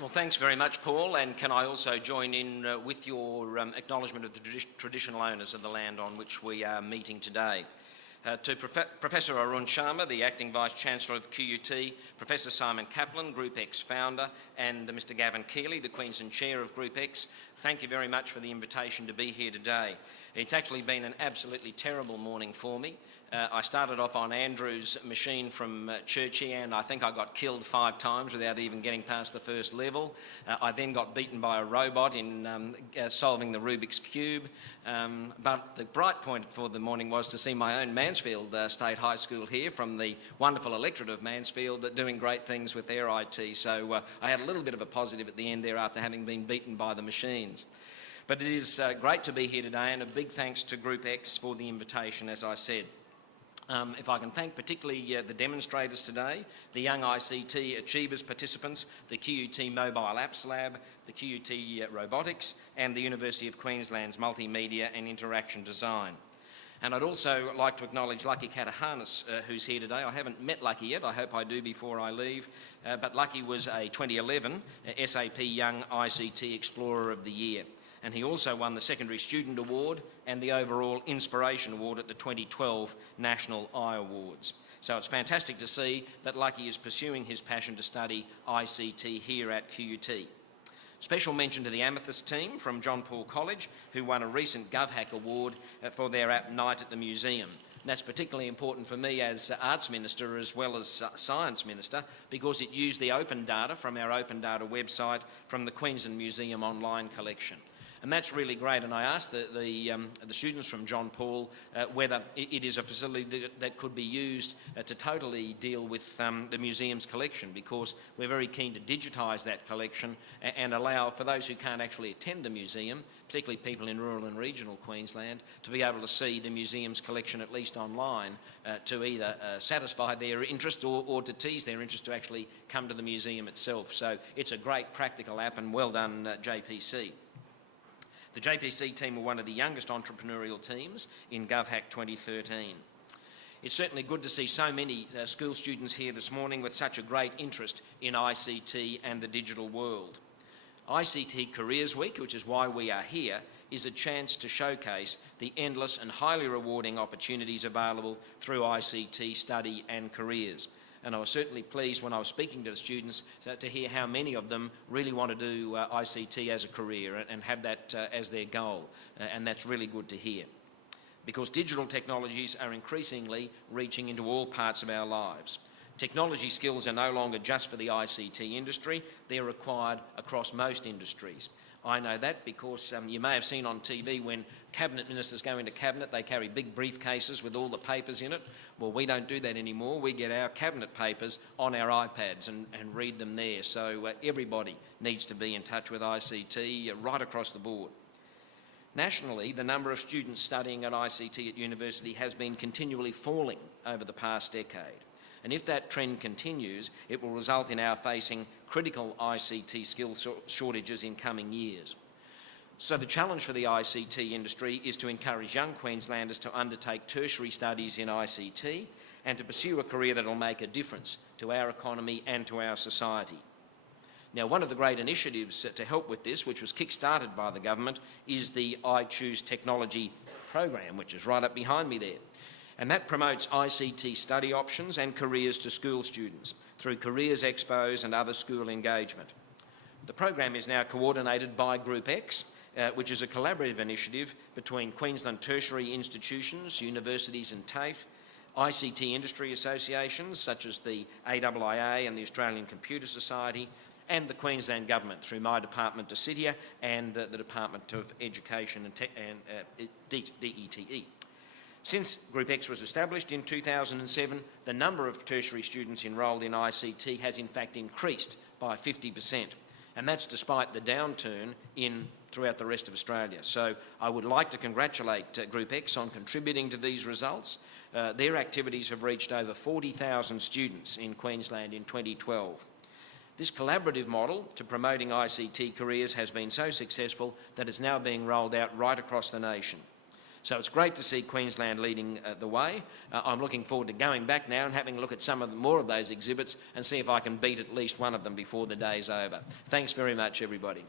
Well, thanks very much, Paul, and can I also join in with your acknowledgement of the traditional owners of the land on which we are meeting today. To Professor Arun Sharma, the Acting Vice-Chancellor of QUT, Professor Simon Kaplan, Group X founder, and Mr Gavin Keeley, the Queensland Chair of Group X, thank you very much for the invitation to be here today. It's actually been an absolutely terrible morning for me. I started off on Andrew's machine from Churchy, and I think I got killed 5 times without even getting past the first level. I then got beaten by a robot in solving the Rubik's Cube. But the bright point for the morning was to see my own Mansfield State High School here from the wonderful electorate of Mansfield doing great things with their IT. So I had a little bit of a positive at the end there after having been beaten by the machines. But it is great to be here today, and a big thanks to Group X for the invitation, as I said. If I can thank particularly the demonstrators today, the Young ICT Achievers participants, the QUT Mobile Apps Lab, the QUT Robotics, and the University of Queensland's Multimedia and Interaction Design. And I'd also like to acknowledge Lucky Katahanis, who's here today. I haven't met Lucky yet, I hope I do before I leave, but Lucky was a 2011 SAP Young ICT Explorer of the Year. And he also won the Secondary Student Award and the Overall Inspiration Award at the 2012 National iAwards. So it's fantastic to see that Lucky is pursuing his passion to study ICT here at QUT. Special mention to the Amethyst team from John Paul College, who won a recent GovHack Award for their app Night at the Museum. And that's particularly important for me as Arts Minister as well as Science Minister, because it used the open data from our open data website from the Queensland Museum online collection. And that's really great, and I asked the students from John Paul whether it is a facility that could be used to totally deal with the museum's collection, because we're very keen to digitise that collection and allow for those who can't actually attend the museum, particularly people in rural and regional Queensland, to be able to see the museum's collection at least online to either satisfy their interest or to tease their interest to actually come to the museum itself. So it's a great practical app, and well done JPC. The JPC team were one of the youngest entrepreneurial teams in GovHack 2013. It's certainly good to see so many school students here this morning with such a great interest in ICT and the digital world. ICT Careers Week, which is why we are here, is a chance to showcase the endless and highly rewarding opportunities available through ICT study and careers. And I was certainly pleased when I was speaking to the students to hear how many of them really want to do ICT as a career and have that as their goal, and that's really good to hear. Because digital technologies are increasingly reaching into all parts of our lives. Technology skills are no longer just for the ICT industry, they're required across most industries. I know that because you may have seen on TV when cabinet ministers go into cabinet, they carry big briefcases with all the papers in it. Well, we don't do that anymore. We get our cabinet papers on our iPads and read them there. So everybody needs to be in touch with ICT right across the board. Nationally, the number of students studying at ICT at university has been continually falling over the past decade. And if that trend continues, it will result in our facing critical ICT skill shortages in coming years. So the challenge for the ICT industry is to encourage young Queenslanders to undertake tertiary studies in ICT and to pursue a career that will make a difference to our economy and to our society. Now, one of the great initiatives to help with this, which was kick-started by the government, is the I Choose Technology program, which is right up behind me there. And that promotes ICT study options and careers to school students through careers expos and other school engagement. The program is now coordinated by Group X, which is a collaborative initiative between Queensland tertiary institutions, universities and TAFE, ICT industry associations such as the AIIA and the Australian Computer Society, and the Queensland Government through my department, DECITIA, and the Department of Education and DETE. Since Group X was established in 2007, the number of tertiary students enrolled in ICT has in fact increased by 50%, and that's despite the downturn throughout the rest of Australia. So I would like to congratulate Group X on contributing to these results. Their activities have reached over 40,000 students in Queensland in 2012. This collaborative model to promoting ICT careers has been so successful that it's now being rolled out right across the nation. So it's great to see Queensland leading the way. I'm looking forward to going back now and having a look at some of more of those exhibits and see if I can beat at least one of them before the day's over. Thanks very much, everybody.